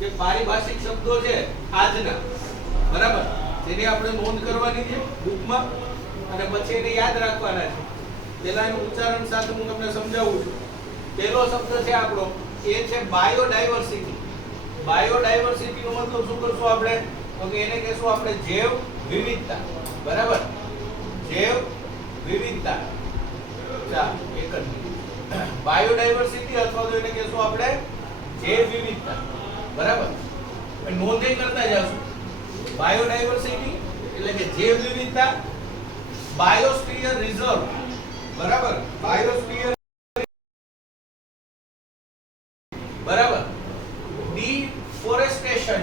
જે પારિભાષિક શબ્દો છે આજના, બરાબર, તેની આપણે નોંધ કરવાની છે બુકમાં અને પછી એને યાદ રાખવાના છે. પહેલા એનું ઉચ્ચારણ સાથે હું તમને સમજાવું છું. પહેલો શબ્દ છે આપણો એ છે બાયોડાયવર્સિટી. બાયોડાયવર્સિટી નો મતલબ શું કરશું આપણે? તો કે એને કહેશું આપણે જૈવ વિવિધતા. બરાબર, જૈવ વિવિધતા. ચાલ એક જ બાયોડાયવર્સિટી અથવા તો એને કહેશું આપણે જૈવ વિવિધતા. બરાબર, નોંધે કરતા જાશું. બાયોડાયવર્સિટી એટલે કે જૈવ વિવિધતા, બાયોસ્ફિયર રિઝર્વ. બરાબર, બાયોસ્ફિયર, બરાબર, ડિફોરેસ્ટેશન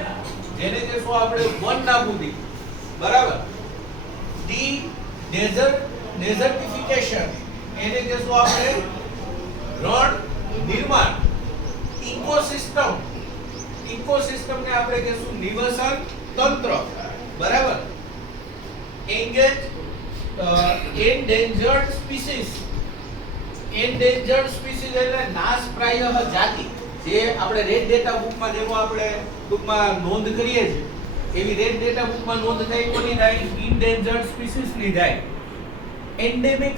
જેને કહેશું આપણે વન નાબૂદી. બરાબર, ડેઝર્ટિફિકેશન એને કહેશું આપણે રણ નિર્માણ. ઇકોસિસ્ટમ, ઇકોસિસ્ટમ ને આપણે કહેશું નિવસન તંત્ર. બરાબર, એન્ડેન્જર્ડ સ્પીસીસ. એન્ડેન્જર્ડ સ્પીસીસ એટલે નાશપ્રાય જાતિ. જે આપણે રેડ ડેટા બુકમાં જેવો આપણે ટૂંકમાં નોંધ કરીએ છીએ એવી રેડ ડેટા બુકમાં નોંધ થઈ કોની થાય? એન્ડેન્જર્ડ સ્પીસીસ ની થાય. એન્ડેમિક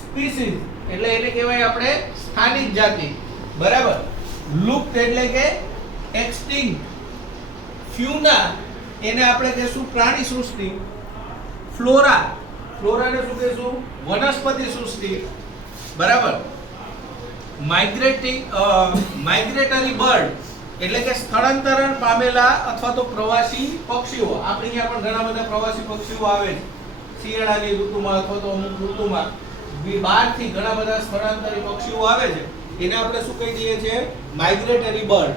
સ્પીસીસ એટલે એને કહેવાય આપણે સ્થાનિક જાતિ. બરાબર, લુપ્ત એટલે કે એક્સટિંક્ટ. ફ્યુના એને આપણે કહેશું પ્રાણી સૃષ્ટિ. ફ્લોરા, ફ્લોરાને શું કહેશું? વનસ્પતિ સૃષ્ટિ. બરાબર, માઇગ્રેટરી બર્ડ એટલે કે સ્થળાંતરણ પામેલા અથવા તો પ્રવાસી પક્ષીઓ. આપણે અહીંયા પણ ઘણા બધા પ્રવાસી પક્ષીઓ આવે છે શિયાળાની ઋતુમાં અથવા તો અમુક ઋતુમાં બહારથી ઘણા બધા સ્થળાંતરી પક્ષીઓ આવે છે. એને આપણે શું કહી દઈએ છીએ? Migratory bird.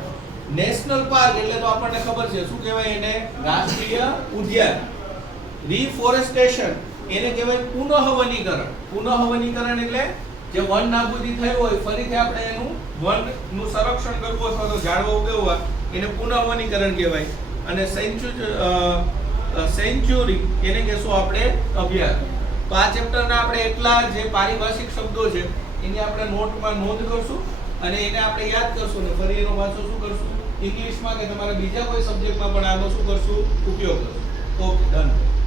નેશનલ પાર્ક એટલે તો આપણને ખબર છે શું કહેવાય એને? રાષ્ટ્રીય ઉદ્યાન. રિફોરેસ્ટેશન એને કહેવાય પુનઃવનીકરણ. પુનઃવનીકરણ એટલે જે વન નાબૂદી થઈ હોય ફરીથી આપણે એનું વનનું સંરક્ષણ કરવું અથવા તો ઝાડવા ઉગાવવા એને પુનઃવનીકરણ કહેવાય. અને સેન્ચ્યુરી એને કહેશું આપણે અભયારણ્ય. તો આ ચેપ્ટરના આપણે એટલા જે પારિભાષિક શબ્દો છે એની આપણે નોટમાં નોંધ કરશું અને એને આપણે યાદ કરશું ને ફરી એનો પાછો શું કરશું? ઇંગ્લિશમાં કે તમારા બીજા કોઈ સબ્જેક્ટમાં પણ આનો શું કરશું? ઉપયોગ કરશું. Okay, done.